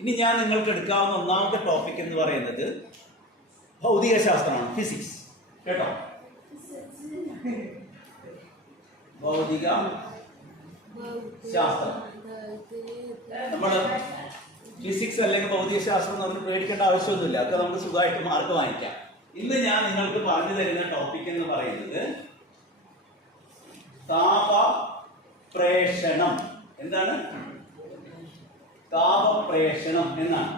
ഇനി ഞാൻ നിങ്ങൾക്ക് എടുക്കാവുന്ന ഒന്നാമത്തെ ടോപ്പിക് എന്ന് പറയുന്നത് ഭൗതിക ശാസ്ത്രമാണ്, ഫിസിക്സ്. കേട്ടോ, ഭൗതിക ശാസ്ത്രം. നമ്മൾ ഫിസിക്സ് അല്ലെങ്കിൽ ഭൗതിക ശാസ്ത്രം നമുക്ക് പേടിക്കേണ്ട ആവശ്യമൊന്നുമില്ല, അതൊക്കെ നമുക്ക് സുഖമായിട്ട് മാർക്ക് വാങ്ങിക്കാം. ഇന്ന് ഞാൻ നിങ്ങൾക്ക് പറഞ്ഞു തരുന്ന ടോപ്പിക് എന്ന് പറയുന്നത് താപപ്രേഷണം. എന്താണ് താപപ്രേഷണം എന്നാണ്.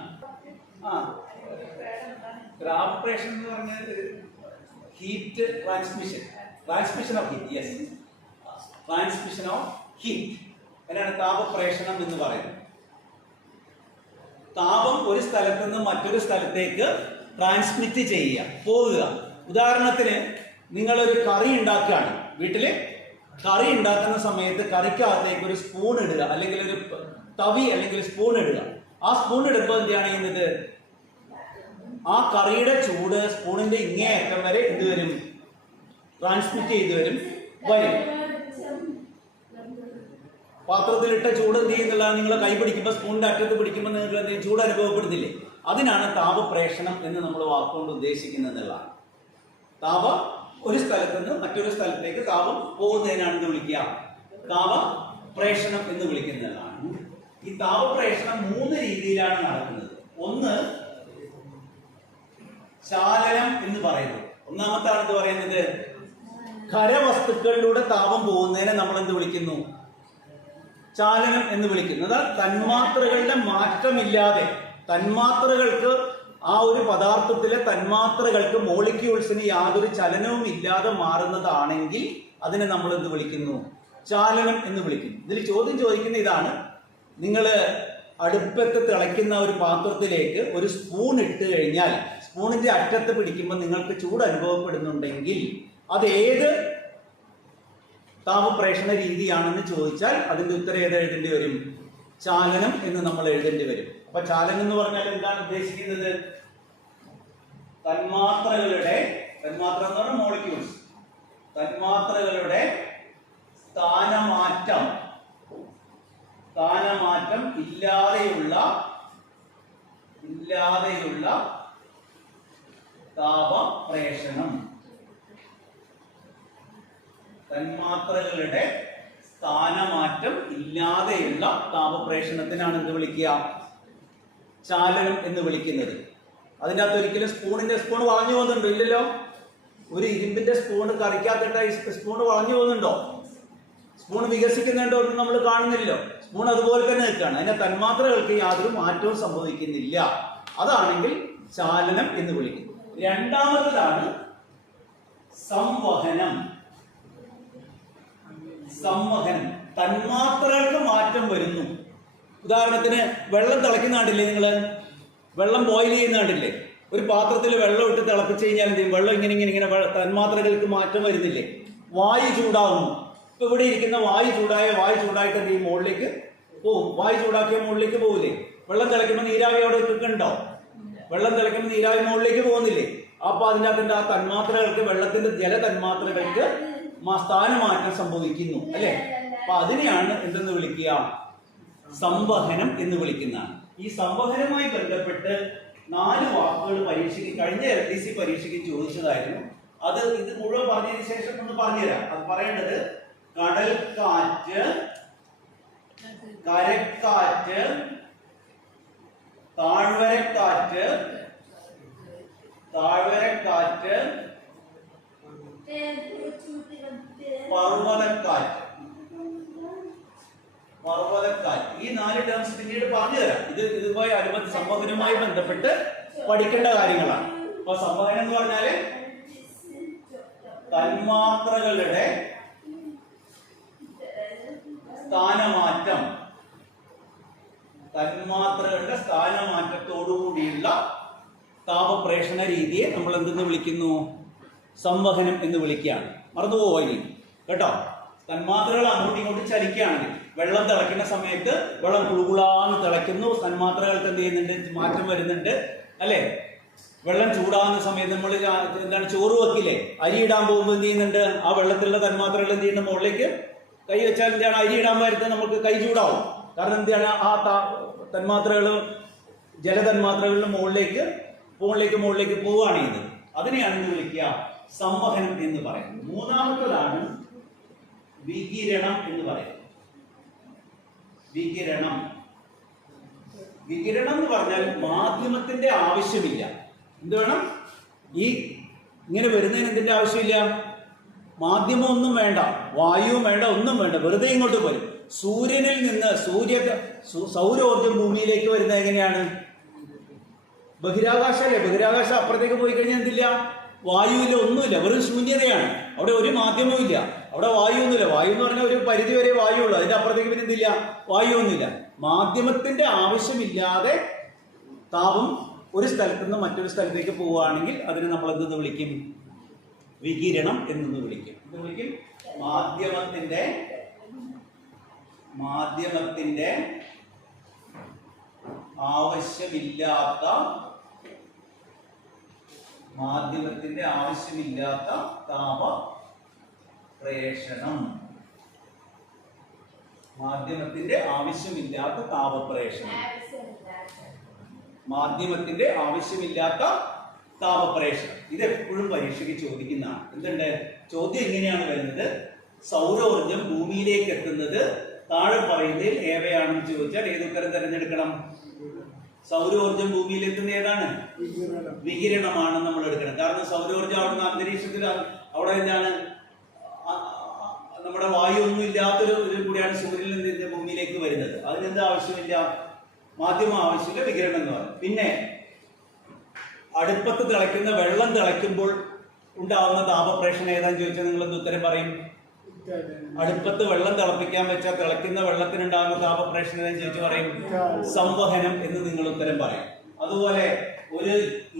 താപപ്രേഷണം എന്ന് പറഞ്ഞത് heat transmission, transmission of heat. Yes, transmission of heat എന്നാണ് താപപ്രേഷണം എന്ന് പറയുന്നത്. താപം ഒരു സ്ഥലത്ത് നിന്ന് മറ്റൊരു സ്ഥലത്തേക്ക് ട്രാൻസ്മിറ്റ് ചെയ്യുക, പോവുക. ഉദാഹരണത്തിന് നിങ്ങളൊരു കറി ഉണ്ടാക്കുകയാണ്, വീട്ടില് കറി ഉണ്ടാക്കുന്ന സമയത്ത് കറിക്കകത്തേക്ക് ഒരു സ്പൂൺ ഇടുക, അല്ലെങ്കിൽ ഒരു തവി അല്ലെങ്കിൽ സ്പൂൺ ഇടുക. ആ സ്പൂൺ ഇടുമ്പോൾ എന്താണ് ചെയ്യുന്നത്? ആ കറിയുടെ ചൂട് സ്പൂണിന്റെ ഇങ്ങേയറ്റം വരെ എന്ത് വരും? ട്രാൻസ്മിറ്റ് ചെയ്ത് വരും. പാത്രത്തിലിട്ട ചൂട് എന്ത് ചെയ്യുന്നില്ല, നിങ്ങൾ കൈ പിടിക്കുമ്പോൾ സ്പൂണിന്റെ അറ്റത്ത് പിടിക്കുമ്പോൾ നിങ്ങൾക്ക് ചൂട് അനുഭവപ്പെടുന്നില്ലേ? അതിനാണ് താപപ്രേഷണം എന്ന് നമ്മൾ വാക്കുകൊണ്ട് ഉദ്ദേശിക്കുന്നതെന്നുള്ളതാണ്. താപം ഒരു സ്ഥലത്ത് നിന്ന് മറ്റൊരു സ്ഥലത്തേക്ക് താപം പോകുന്നതിനാണ് എന്ന് വിളിക്കുക താപപ്രേഷണം എന്ന് വിളിക്കുന്നതാണ്. ഈ താപപ്രേഷണം 3 രീതിയിലാണ് നടക്കുന്നത്. ഒന്ന് ചാലനം എന്ന് പറയുന്നത്. ഒന്നാമത്താണെന്ന് പറയുന്നത് ഖരവസ്തുക്കളിലൂടെ താപം പോകുന്നതിനെ നമ്മൾ എന്ത് വിളിക്കുന്നു? ചാലനം എന്ന് വിളിക്കുന്നത്. തന്മാത്രകളുടെ മാറ്റമില്ലാതെ, തന്മാത്രകൾക്ക് ആ ഒരു പദാർത്ഥത്തിലെ തന്മാത്രകൾക്ക് മോളിക്യൂൾസിന് യാതൊരു ചലനവും ഇല്ലാതെ മാറുന്നതാണെങ്കിൽ അതിനെ നമ്മൾ എന്ത് വിളിക്കുന്നു? ചാലനം എന്ന് വിളിക്കുന്നു. ഇതിൽ ചോദ്യം ചോദിക്കുന്ന ഇതാണ്: നിങ്ങൾ അടുപ്പത്ത് തിളയ്ക്കുന്ന ഒരു പാത്രത്തിലേക്ക് ഒരു സ്പൂൺ ഇട്ട് കഴിഞ്ഞാൽ സ്പൂണിന്റെ അറ്റത്ത് പിടിക്കുമ്പോൾ നിങ്ങൾക്ക് ചൂട് അനുഭവപ്പെടുന്നുണ്ടെങ്കിൽ അത് ഏത് താപപ്രേഷണ രീതിയാണെന്ന് ചോദിച്ചാൽ അതിന്റെ ഉത്തരം ഏത് എഴുതേണ്ടി വരും? ചാലനം എന്ന് നമ്മൾ എഴുതേണ്ടി വരും. അപ്പൊ ചാലനം എന്ന് പറഞ്ഞാൽ എന്താണ് ഉദ്ദേശിക്കുന്നത്? തന്മാത്രകളുടെ, തന്മാത്ര എന്ന് പറഞ്ഞാൽ മോളിക്യൂൾസ്, തന്മാത്രകളുടെ സ്ഥാനമാറ്റം ഇല്ലാതെയുള്ള താപപ്രേഷണം. തന്മാത്രകളുടെ സ്ഥാനമാറ്റം ഇല്ലാതെയുള്ള താപപ്രേഷണത്തിനാണ് എന്ത് വിളിക്കുക? ചാലനം എന്ന് വിളിക്കുന്നത്. അതിൻ്റെ അകത്ത് ഒരിക്കലും സ്പൂണിന്റെ സ്പൂൺ വളഞ്ഞു പോകുന്നുണ്ടോ? ഇല്ലല്ലോ. ഒരു ഇരുമ്പിന്റെ സ്പൂൺ കറിക്കാത്തിട്ട സ്പൂൺ വളഞ്ഞു പോകുന്നുണ്ടോ? സ്പൂൺ വികസിക്കുന്നുണ്ടോ എന്ന് നമ്മൾ കാണുന്നില്ലല്ലോ. സ്പൂൺ അതുപോലെ തന്നെ നിൽക്കുകയാണ്. അതിന്റെ തന്മാത്രകൾക്ക് യാതൊരു മാറ്റവും സംഭവിക്കുന്നില്ല. അതാണെങ്കിൽ ചാലനം എന്ന് വിളിക്കുന്നു. രണ്ടാമത്തതാണ് സംവഹനം. സംവഹനം, തന്മാത്രകൾക്ക് മാറ്റം വരുന്നു. ഉദാഹരണത്തിന് വെള്ളം തിളയ്ക്കുന്ന കണ്ടില്ലേ? നിങ്ങൾ വെള്ളം ബോയിൽ ചെയ്യുന്ന കണ്ടില്ലേ? ഒരു പാത്രത്തിൽ വെള്ളം ഇട്ട് തിളപ്പിച്ച് കഴിഞ്ഞാൽ എന്ത് ചെയ്യും? വെള്ളം ഇങ്ങനെ തന്മാത്രകൾക്ക് മാറ്റം വരുന്നില്ലേ? വായു ചൂടാവുന്നു. ഇപ്പൊ ഇവിടെ ഇരിക്കുന്ന വായു ചൂടായിട്ട് എന്ത് ചെയ്യും? മുകളിലേക്ക് പോകും. വായു ചൂടാക്കിയ മുകളിലേക്ക് പോകില്ലേ? വെള്ളം തിളയ്ക്കുമ്പോൾ നീരാവി അവിടെ നിൽക്കുന്നുണ്ടോ? വെള്ളം തിളയ്ക്കുമ്പോൾ നീരാവി മുകളിലേക്ക് പോകുന്നില്ലേ? അപ്പൊ അതിൻ്റെ ആ തന്മാത്രകൾക്ക്, വെള്ളത്തിന്റെ ജല തന്മാത്രകൾക്ക് സ്ഥാനമാറ്റം സംഭവിക്കുന്നു അല്ലെ? അപ്പൊ അതിനെയാണ് എന്തെന്ന് വിളിക്കുക? സംവഹനം എന്ന് വിളിക്കുന്നതാണ്. ഈ സംവഹനവുമായി ബന്ധപ്പെട്ട് 4 വാക്കുകൾ പരീക്ഷയ്ക്ക്, കഴിഞ്ഞ LDC പരീക്ഷയ്ക്ക് ചോദിച്ചതായിരുന്നു. ഇത് മുഴുവൻ പറഞ്ഞതിന് ശേഷം ഒന്ന് പറഞ്ഞുതരാം. അത് പറയേണ്ടത് കടൽക്കാറ്റ്, കരക്കാറ്റ്, താഴ്വരക്കാറ്റ്, പർവ്വതക്കാറ്റ്. ഈ 4 ടേംസ് പിന്നീട് പറഞ്ഞു തരാം. ഇതുമായി അനുബന്ധ സംവഹനവുമായി ബന്ധപ്പെട്ട് പഠിക്കേണ്ട കാര്യങ്ങളാണ്. അപ്പൊ സംവഹനം എന്ന് പറഞ്ഞാല് തന്മാത്രകളുടെ സ്ഥാനമാറ്റത്തോടുകൂടിയുള്ള താപപ്രേഷണ രീതിയെ നമ്മൾ എന്തെന്ന് വിളിക്കുന്നു? സംവഹനം എന്ന് വിളിക്കുകയാണ്. മറന്നുപോയി കേട്ടോ. തന്മാത്രകൾ അങ്ങോട്ടും ഇങ്ങോട്ടും ചലിക്കുകയാണെങ്കിൽ, വെള്ളം തിളയ്ക്കുന്ന സമയത്ത് വെള്ളം കുളുകുളാന്ന് തിളയ്ക്കുന്നു, തന്മാത്രകൾക്ക് എന്ത് ചെയ്യുന്നുണ്ട്? മാറ്റം വരുന്നുണ്ട് അല്ലെ? വെള്ളം ചൂടാകുന്ന സമയത്ത് നമ്മൾ എന്താണ്, ചോറ് വെക്കില്ലേ? അരി ഇടാൻ പോകുമ്പോൾ എന്ത് ചെയ്യുന്നുണ്ട്? ആ വെള്ളത്തിലുള്ള തന്മാത്രകൾ എന്ത് ചെയ്യുന്നുണ്ട്? മുകളിലേക്ക് കൈ വെച്ചാൽ എന്താണ്? അരി ഇടാൻ വരുന്നത് നമുക്ക് കൈ ചൂടാവും. കാരണം എന്താണ്? ആ തന്മാത്രകൾ ജലതന്മാത്രകളുടെ മുകളിലേക്ക് പോവുകയാണ് ചെയ്യുന്നത്. അതിനെയാണ് ഇന്ന് വിളിക്കുക സംവഹനം എന്ന് പറയുന്നത്. മൂന്നാമത്തതാണ് വികിരണം എന്ന് പറയുന്നത്. വികിരണം എന്ന് പറഞ്ഞാൽ മാധ്യമത്തിന്റെ ആവശ്യമില്ല. എന്ത് വേണം? ഈ ഇങ്ങനെ വരുന്നതിന് എന്തിന്റെ ആവശ്യമില്ല? മാധ്യമം ഒന്നും വേണ്ട, വായുവും വേണ്ട, ഒന്നും വേണ്ട, വെറുതെ ഇങ്ങോട്ട് വരും. സൂര്യനിൽ നിന്ന് സൗരോർജം ഭൂമിയിലേക്ക് വരുന്നത് എങ്ങനെയാണ്? ബഹിരാകാശമല്ലേ. ബഹിരാകാശം അപ്പുറത്തേക്ക് പോയി കഴിഞ്ഞാൽ എന്തില്ല? വായുവില്ല, ഒന്നുമില്ല, വെറും ശൂന്യതയാണ്. അവിടെ ഒരു മാധ്യമവും ഇല്ല, അവിടെ വായു ഒന്നുമില്ല. വായു എന്ന് പറഞ്ഞാൽ ഒരു പരിധി വരെ വായു ഉള്ളൂ, അതിന്റെ അപ്പുറത്തേക്ക് പിന്നെ എന്തില്ല? വായു ഒന്നുമില്ല. മാധ്യമത്തിന്റെ ആവശ്യമില്ലാതെ താപം ഒരു സ്ഥലത്ത് നിന്ന് മറ്റൊരു സ്ഥലത്തേക്ക് പോവുകയാണെങ്കിൽ അതിനെ നമ്മൾ എന്തെന്ന് വിളിക്കും? വികിരണം എന്നു വിളിക്കും. എന്ത് വിളിക്കും? മാധ്യമത്തിന്റെ ആവശ്യമില്ലാത്ത താപ പ്രേഷണം. മാധ്യമത്തിന്റെ ആവശ്യമില്ലാത്ത താപപ്രേഷണം. ഇതെപ്പോഴും പരീക്ഷയ്ക്ക് ചോദിക്കുന്നതാണ്. എന്തുണ്ട്? ചോദ്യം എങ്ങനെയാണ് വരുന്നത്? സൗരോർജം ഭൂമിയിലേക്ക് എത്തുന്നത് താഴെ പറയുന്നതിൽ ഏവയാണെന്ന് ചോദിച്ചാൽ ഏതുത്തരം തിരഞ്ഞെടുക്കണം? സൗരോർജം ഭൂമിയിൽ എത്തുന്ന ഏതാണ്? വികിരണമാണ് നമ്മൾ എടുക്കണം. കാരണം സൗരോർജം അവിടുന്ന് അന്തരീക്ഷത്തിൽ അവിടെ എന്താണ്? നമ്മുടെ വായു ഒന്നും ഇല്ലാത്തൊരു കൂടിയാണ് സൂര്യനിൽ നിന്ന് ഭൂമിയിലേക്ക് വരുന്നത്. അതിനെന്ത് ആവശ്യമില്ല? മാധ്യമം ആവശ്യമില്ല, വികിരണം എന്ന് പറയും. പിന്നെ അടുപ്പത്ത് തിളയ്ക്കുന്ന വെള്ളം തിളയ്ക്കുമ്പോൾ ഉണ്ടാവുന്ന താപപ്രേഷണം ഏതാന്ന് ചോദിച്ചാൽ നിങ്ങൾ എന്ത് ഉത്തരം പറയും? അടുപ്പത്ത് വെള്ളം തിളപ്പിക്കാൻ വെച്ചാൽ തിളയ്ക്കുന്ന വെള്ളത്തിനുണ്ടാകുന്ന താപപ്രേഷണം ഏതാന്ന് ചോദിച്ചു പറയും സംവഹനം എന്ന് നിങ്ങൾ ഉത്തരം പറയും. അതുപോലെ ഒരു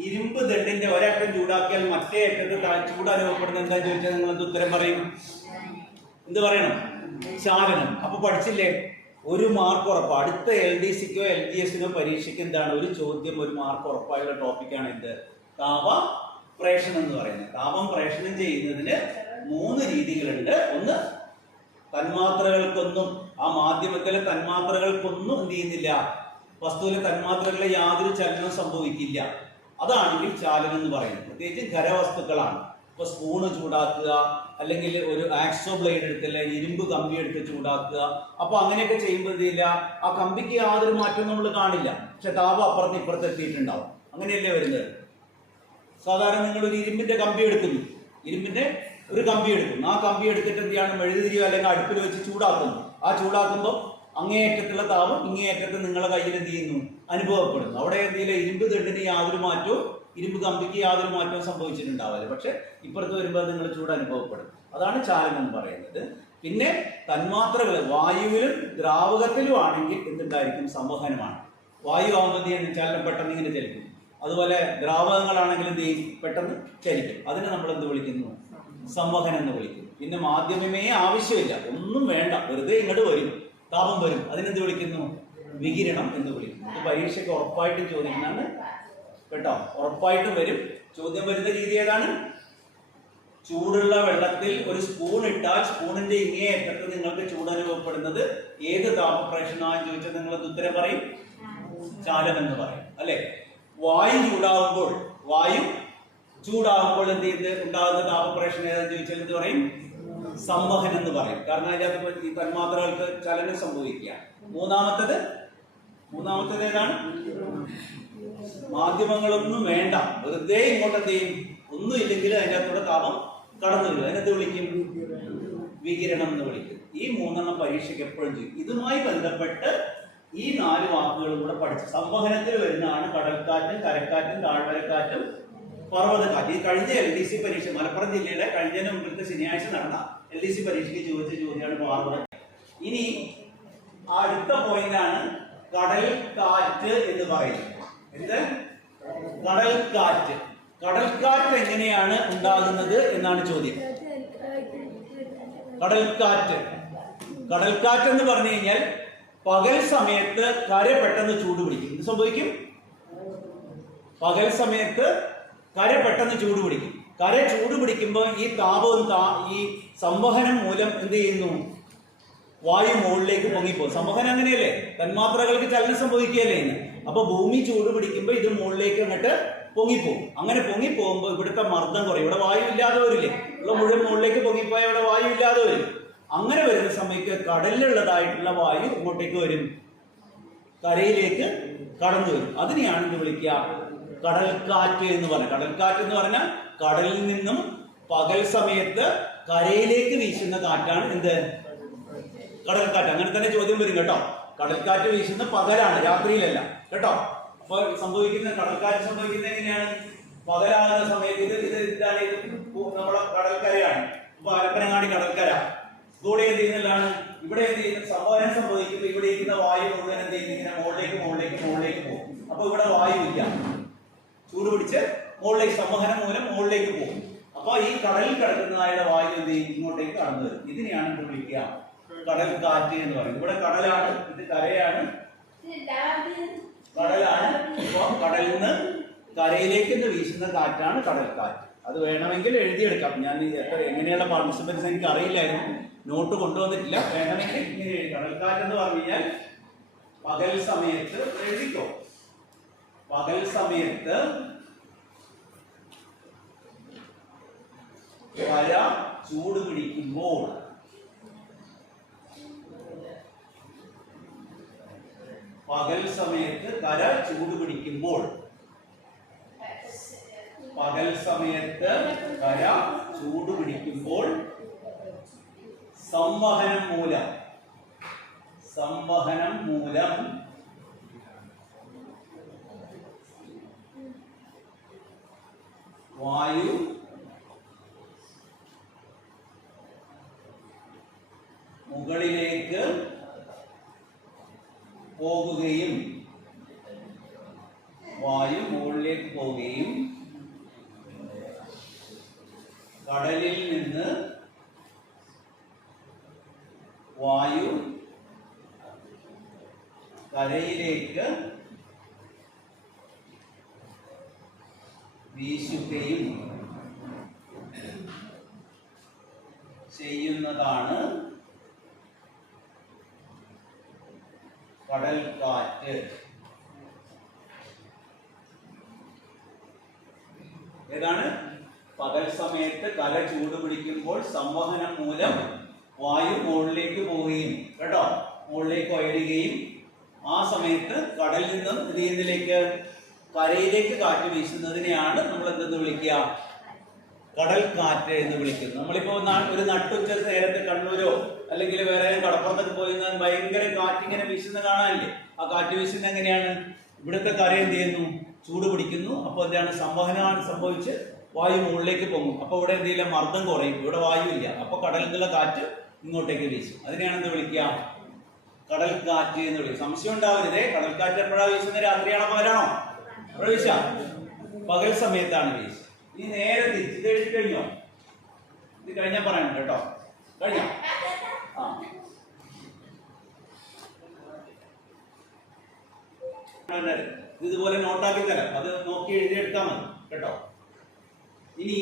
ഇരുമ്പ് ദണ്ടിന്റെ ഒരറ്റം ചൂടാക്കിയാൽ മറ്റേ അറ്റത്ത് ചൂട് അനുഭവപ്പെടുന്ന എന്താന്ന് ചോദിച്ചാൽ നിങ്ങൾ എന്ത് ഉത്തരം പറയും? എന്ത് പറയണം? ചാലനം. അപ്പൊ പഠിച്ചില്ലേ? ഒരു മാർക്ക് ഉറപ്പ്. അടുത്ത LDCക്കോ LGSനോ പരീക്ഷയ്ക്ക് എന്താണ്? ഒരു ചോദ്യം, ഒരു മാർക്ക് ഉറപ്പായുള്ള ടോപ്പിക്കാണ് എന്ത്? താപപ്രേഷണം എന്ന് പറയുന്നത്. താപം പ്രേഷണം ചെയ്യുന്നതിന് 3 രീതികളുണ്ട്. ഒന്ന്, തന്മാത്രകൾക്കൊന്നും, ആ മാധ്യമത്തിലെ തന്മാത്രകൾക്കൊന്നും എന്ത് ചെയ്യുന്നില്ല, വസ്തുവിലെ തന്മാത്രകളിലെ യാതൊരു ചലനവും സംഭവിക്കില്ല. അതാണെങ്കിൽ ചാലനം എന്ന് പറയുന്നത്. പ്രത്യേകിച്ച് ഖരവസ്തുക്കളാണ്. ഇപ്പൊ സ്പൂണ് ചൂടാക്കുക, അല്ലെങ്കിൽ ഒരു ആക്സോ ബ്ലേഡ് എടുത്തില്ല, ഇരുമ്പ് കമ്പി എടുത്ത് ചൂടാക്കുക. അപ്പൊ അങ്ങനെയൊക്കെ ചെയ്യുമ്പോൾ എന്തില്ല, ആ കമ്പിക്ക് യാതൊരു മാറ്റവും നമ്മൾ കാണില്ല. പക്ഷെ താപം അപ്പുറത്ത് ഇപ്പുറത്ത് എത്തിയിട്ടുണ്ടാവും. അങ്ങനെയല്ലേ വരുന്നത്? സാധാരണ നിങ്ങൾ ഒരു ഇരുമ്പിന്റെ കമ്പി എടുക്കുന്നു, ആ കമ്പി എടുത്തിട്ട് എന്ത് ചെയ്യണം? മെഴുകുതിരിയോ അല്ലെങ്കിൽ അടുപ്പിൽ വെച്ച് ചൂടാക്കുന്നു. ആ ചൂടാക്കുമ്പോൾ അങ്ങേയറ്റത്തുള്ള താപം ഇങ്ങേയറ്റത്ത് നിങ്ങളുടെ കയ്യിൽ എന്ത് ചെയ്യുന്നു? അനുഭവപ്പെടുന്നു. അവിടെ എന്തെങ്കിലും ഇരുമ്പ് ദണ്ടിന് യാതൊരു മാറ്റവും, ഇരുമ്പ് കമ്പിക്ക് യാതൊരു മാറ്റവും സംഭവിച്ചിട്ടുണ്ടാവില്ല. പക്ഷെ ഇപ്പുറത്ത് വരുമ്പോൾ നിങ്ങൾ ചൂട് അനുഭവപ്പെടും. അതാണ് ചാലനം എന്ന് പറയുന്നത്. പിന്നെ തന്മാത്രകൾ വായുവിലും ദ്രാവകത്തിലും ആണെങ്കിൽ എന്തുണ്ടായിരിക്കും? സംവഹനമാണ്. വായു ആകുമ്പോൾ ചലനം പെട്ടെന്ന് ഇങ്ങനെ ചലിക്കും. അതുപോലെ ദ്രാവകങ്ങളാണെങ്കിൽ എന്ത് ചെയ്യും? പെട്ടെന്ന് ചലിക്കും. അതിനെ നമ്മൾ എന്ത് വിളിക്കുന്നു? സംവഹനം എന്ന് വിളിക്കുന്നു. പിന്നെ മാധ്യമമേ ആവശ്യമില്ല, ഒന്നും വേണ്ട, വെറുതെ ഇങ്ങോട്ട് വരും, താപം വരും. അതിനെന്ത് വിളിക്കുന്നു? വികിരണം എന്ന് വിളിക്കുന്നു. ഇത് പരീക്ഷയ്ക്ക് ഉറപ്പായിട്ടും ചോദിക്കുന്നതാണ് കേട്ടോ, ഉറപ്പായിട്ടും വരും. ചോദ്യം വരുന്ന രീതി ഏതാണ്? ചൂടുള്ള വെള്ളത്തിൽ ഒരു സ്പൂൺ ഇട്ടാൽ സ്പൂണിന്റെ ഇങ്ങേയറ്റത്ത് നിങ്ങൾക്ക് ചൂട് അനുഭവപ്പെടുന്നത് ഏത് താപപ്രേഷണമാണെന്ന് ചോദിച്ചാൽ നിങ്ങൾ ഉത്തരം പറയും ചാലനം എന്ന് പറയും, അല്ലെ? വായു ചൂടാകുമ്പോൾ എന്ത് ചെയ്ത് ഉണ്ടാകുന്ന താപപ്രേഷണം ഏതാണെന്ന് ചോദിച്ചാൽ എന്ത് പറയും? സംവഹനം എന്ന് പറയും. കാരണം അതിനകത്ത് ഈ തന്മാത്രകൾക്ക് ചലനം സംഭവിക്കുക. മൂന്നാമത്തേത് ഏതാണ്? മാധ്യമങ്ങളൊന്നും വേണ്ട, വെറുതെ ഇങ്ങോട്ട് എന്ത് ചെയ്യും? ഒന്നും ഇല്ലെങ്കിൽ അതിൻ്റെ അകത്തൂടെ താപം കടന്നു വരും. അതിനെന്ത് വിളിക്കും? വികിരണം എന്ന് വിളിക്കും. ഈ 3 പരീക്ഷയ്ക്ക് എപ്പോഴും ചെയ്യും. ഇതുമായി ബന്ധപ്പെട്ട് ഈ 4 വാക്കുകളും കൂടെ പഠിച്ചു. സംവഹനത്തിൽ വരുന്നതാണ് കടൽക്കാറ്റും, കരക്കാറ്റും, താഴ്വരക്കാറ്റും, പർവ്വതക്കാറ്റ്. ഈ കഴിഞ്ഞ LDC പരീക്ഷ, മലപ്പുറം ജില്ലയുടെ കഴിഞ്ഞതിന് മുമ്പത്തെ ശനിയാഴ്ച നടന്ന LDC പരീക്ഷയ്ക്ക് ചോദിച്ച ചോദ്യമാണ് പർവ്വതക്കാറ്റ്. ഇനി അടുത്ത പോയിന്റാണ് കടൽ കാറ്റ് എന്ന് പറയുന്നത്. എന്ത്? കടൽക്കാറ്റ് എങ്ങനെയാണ് ഉണ്ടാകുന്നത് എന്നാണ് ചോദ്യം. കടൽക്കാറ്റ് എന്ന് പറഞ്ഞു കഴിഞ്ഞാൽ പകൽ സമയത്ത് കര പെട്ടെന്ന് ചൂട് പിടിക്കും. എന്ത് സംഭവിക്കും? പകൽ സമയത്ത് കര പെട്ടെന്ന് ചൂട് പിടിക്കും. കര ചൂട് പിടിക്കുമ്പോൾ ഈ താപവും ഈ സംവഹനം മൂലം എന്ത് ചെയ്യുന്നു? വായു മുകളിലേക്ക് പൊങ്ങിപ്പോകും. സംവഹനം അങ്ങനെയല്ലേ? തന്മാത്രകൾക്ക് ചലനം സംഭവിക്കുകയല്ലേ? അപ്പൊ ഭൂമി ചൂട് പിടിക്കുമ്പോൾ ഇത് മുകളിലേക്ക് അങ്ങോട്ട് പൊങ്ങിപ്പോകും. അങ്ങനെ പൊങ്ങിപ്പോകുമ്പോൾ ഇവിടുത്തെ മർദ്ദം കുറയും. ഇവിടെ വായു ഇല്ലാതെ വരില്ലേ? ഇവിടെ മുഴുവൻ മുകളിലേക്ക് പൊങ്ങിപ്പോയാൽ ഇവിടെ വായു ഇല്ലാതെ വരും. അങ്ങനെ വരുന്ന സമയത്ത് കടലിലുള്ളതായിട്ടുള്ള വായു ഇങ്ങോട്ടേക്ക് വരും, കരയിലേക്ക് കടന്നു വരും. അതിനെയാണ് ഇത് വിളിക്കുക കടൽക്കാറ്റ് എന്ന് പറയുന്നത്. കടൽക്കാറ്റ് എന്ന് പറഞ്ഞാൽ കടലിൽ നിന്നും പകൽ സമയത്ത് കരയിലേക്ക് വീശുന്ന കാറ്റാണ് എന്ത്? കടൽക്കാറ്റ്. അങ്ങനെ തന്നെ ചോദ്യം വരും കേട്ടോ. കടൽക്കാറ്റ് വീശുന്ന പകലാണ്, രാത്രിയിലല്ല കേട്ടോ. അപ്പൊ സംഭവിക്കുന്ന കടൽക്കാറ്റ് സംഭവിക്കുന്നത് എങ്ങനെയാണ്? പകലാകുന്ന സമയത്ത് ഇതാണ് നമ്മളെ കടൽക്കരയാണ്. അപ്പൊ ആലപ്പനങ്ങാടി കടൽക്കര. ഇതോടെ എന്ത് ചെയ്യുന്നതാണ്? ഇവിടെ എന്ത് ചെയ്യുന്ന സംഭവനം സംഭവിക്കുമ്പോൾ ഇവിടെ ഇരിക്കുന്ന വായു മുഴുവൻ എന്ത് ചെയ്യുന്ന മുകളിലേക്ക് പോകും. അപ്പൊ ഇവിടെ വായു ഇല്ല, ചൂട് പിടിച്ച് മുകളിലേക്ക് സംവഹനം മൂലം മുകളിലേക്ക് പോകും. അപ്പൊ ഈ കടലിൽ കിടക്കുന്നതായ വായു എന്ത് ചെയ്യും? ഇങ്ങോട്ടേക്ക് കടന്നു വരും. ഇതിനെയാണ് ഇത് വിളിക്കുക കടൽ കാറ്റ് എന്ന് പറയുന്നത്. ഇവിടെ കടലാണ്, ഇത് കരയാണ്, കടലാണ്. അപ്പൊ കടലിൽ നിന്ന് കരയിലേക്ക് വീശുന്ന കാറ്റാണ് കടൽക്കാറ്റ്. അത് വേണമെങ്കിൽ എഴുതിയെടുക്കാം. ഞാൻ എങ്ങനെയുള്ള പാർട്ടിസിപ്പൻസ് എനിക്ക് അറിയില്ലായിരുന്നു, നോട്ട് കൊണ്ടുവന്നിട്ടില്ല. വേണമെങ്കിൽ ഇങ്ങനെ കടൽക്കാറ്റ് എന്ന് പറഞ്ഞു കഴിഞ്ഞാൽ പകൽ സമയത്ത് എഴുതിക്കോ. പകൽ സമയത്ത് കര ചൂട് പിടിക്കുമ്പോൾ, പകൽ സമയത്ത് കര ചൂട് പിടിക്കുമ്പോൾ, പകൽ സമയത്ത് കര ചൂട് പിടിക്കുമ്പോൾ സംവഹനം മൂലം വായു മുകളിലേക്ക് പോകുകയും കടലിൽ നിന്ന് വായു കരയിലേക്ക് വീശുകയും ചെയ്യുന്നതാണ് കടൽക്കാറ്റ്. ഏതാണ്? പകൽ സമയത്ത് കര ചൂട് പിടിക്കുമ്പോൾ സംവഹനം മൂലം വായു മുകളിലേക്ക് പോവുകയും കേട്ടോ, മുകളിലേക്ക് ഉയരുകയും ആ സമയത്ത് കടലിൽ നിന്നും ഇതിലേക്ക് കരയിലേക്ക് കാറ്റ് വീശുന്നതിനെയാണ് നമ്മൾ എന്തെന്ന് വിളിക്കുക? കടൽ കാറ്റ് എന്ന് വിളിക്കുന്നത്. നമ്മളിപ്പോ ഒരു നട്ടുച്ച നേരത്തെ കണ്ണൂരോ അല്ലെങ്കിൽ വേറെ കടപ്പുറത്തൊക്കെ പോയി ഭയങ്കര കാറ്റിങ്ങനെ വീശുന്ന കാണാനില്ലേ? ആ കാറ്റ് വീശുന്ന എങ്ങനെയാണ്? ഇവിടുത്തെ കര എന്ത് ചെയ്യുന്നു? ചൂട് പിടിക്കുന്നു. അപ്പോൾ എന്താണ്? സംവഹനമാണ് സംഭവിച്ച് വായു മുകളിലേക്ക് പോകും. അപ്പൊ ഇവിടെ എന്ത് ചെയ്യില്ല? മർദ്ദം കുറയും, ഇവിടെ വായു ഇല്ല. അപ്പൊ കടലിൽ നിന്നുള്ള കാറ്റ് ഇങ്ങോട്ടേക്ക് വീശും. അതിനെയാണ് എന്ത് വിളിക്കുക? കടൽ കാറ്റ് എന്ന് വിളിക്കും. സംശയം ഉണ്ടാവരുതേ. കടൽക്കാറ്റ് എപ്പോഴാണ് വീശുന്നത്? രാത്രിയാണോ പകലാണോ? എപ്പോഴാണ് വീശ? പകൽ സമയത്താണ് വീശ. ഇനി നേരെ തിരിച്ച് ഇത് എഴുതി കഴിഞ്ഞോ? ഇത് കഴിഞ്ഞാൽ പറയണം കേട്ടോ. കഴിഞ്ഞോ? ആ, ഇതുപോലെ നോട്ടാക്കി തരാം. അത് നോക്കി എഴുതിയെടുത്താൽ മതി കേട്ടോ. ഇനി